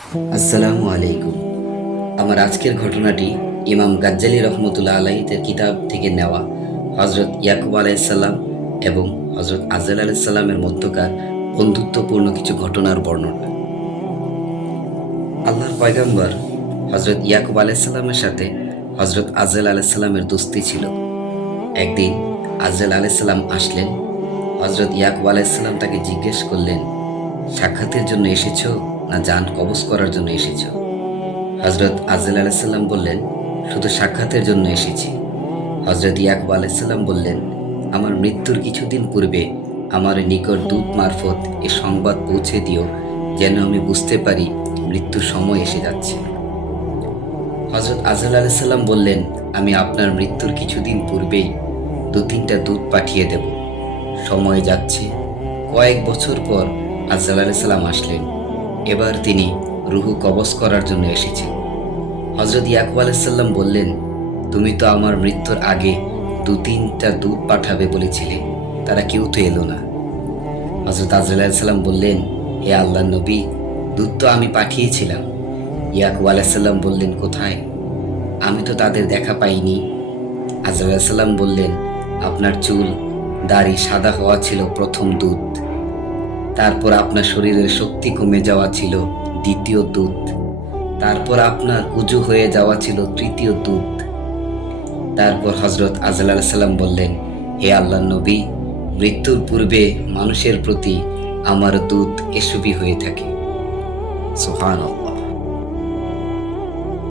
আসসালামু আলাইকুম। আমার আজকের ঘটনাটি ইমাম গাজ্জালী রহমতুল্লাহ আলাইহির কিতাব থেকে নেওয়া। হজরত ইয়াকুব আলাইসাল্লাম এবং হজরত আজরাইল আলাইসাল্লামের মধ্যকার বন্ধুত্বপূর্ণ কিছু ঘটনার বর্ণনা। আল্লাহর পয়গম্বর হজরত ইয়াকুব আলাইসাল্লামের সাথে হজরত আজরাইল আলাইসাল্লামের দোস্তি ছিল। একদিন আজরাইল আলাইসাল্লাম আসলেন। হজরত ইয়াকুব আলাইসাল্লাম তাকে জিজ্ঞেস করলেন, সাক্ষাতের জন্য এসেছো না জান কবজ করার জন্য এসেছো? হজরত আজরাইল আলাইসাল্লাম বললেন, শুধু সাক্ষাতের জন্য এসেছি। হজরত ইয়াকুব আলাইসাল্লাম বললেন, আমার মৃত্যুর কিছুদিন পূর্বে আমার নিকট দূত মারফত এ সংবাদ পৌঁছে দিও, যেন আমি বুঝতে পারি মৃত্যুর সময় এসে যাচ্ছে। হজরত আজরাইল আলাইসাল্লাম বললেন, আমি আপনার মৃত্যুর কিছুদিন পূর্বেই 2-3টা দূত পাঠিয়ে দেব। সময় যাচ্ছে। কয়েক বছর পর আজরাইল আলাইসাল্লাম আসলেন। এবার তিনি রুহু কবজ করার জন্য এসেছেন। হজরত ইয়াকুব আলাইসাল্লাম বললেন, তুমি তো আমার মৃত্যুর আগে 2-3টা দূত পাঠাবে বলেছিলে, তারা কেউ তো এলো না। হজরত আজরাইল আলাইসাল্লাম বললেন, হে আল্লাহর নবী, দূত তো আমি পাঠিয়েছিলাম। ইয়াকুব আলাইসাল্লাম বললেন, কোথায়? আমি তো তাদের দেখা পাইনি। আজরাইল আলাইসাল্লাম বললেন, আপনার চুল দাড়ি সাদা হওয়া ছিল প্রথম দূত, তারপর আপনার শরীরের শক্তি কমে যাওয়া ছিল দ্বিতীয় দূত, তারপর আপনার উজু হয়ে যাওয়া ছিল তৃতীয় দূত। তারপর হজরত আজরাইল আলাইহিস সালাম বললেন, হে আল্লাহর নবী, মৃত্যুর পূর্বে মানুষের প্রতি আমার দূত এসবই হয়ে থাকে। সুবহানাল্লাহ।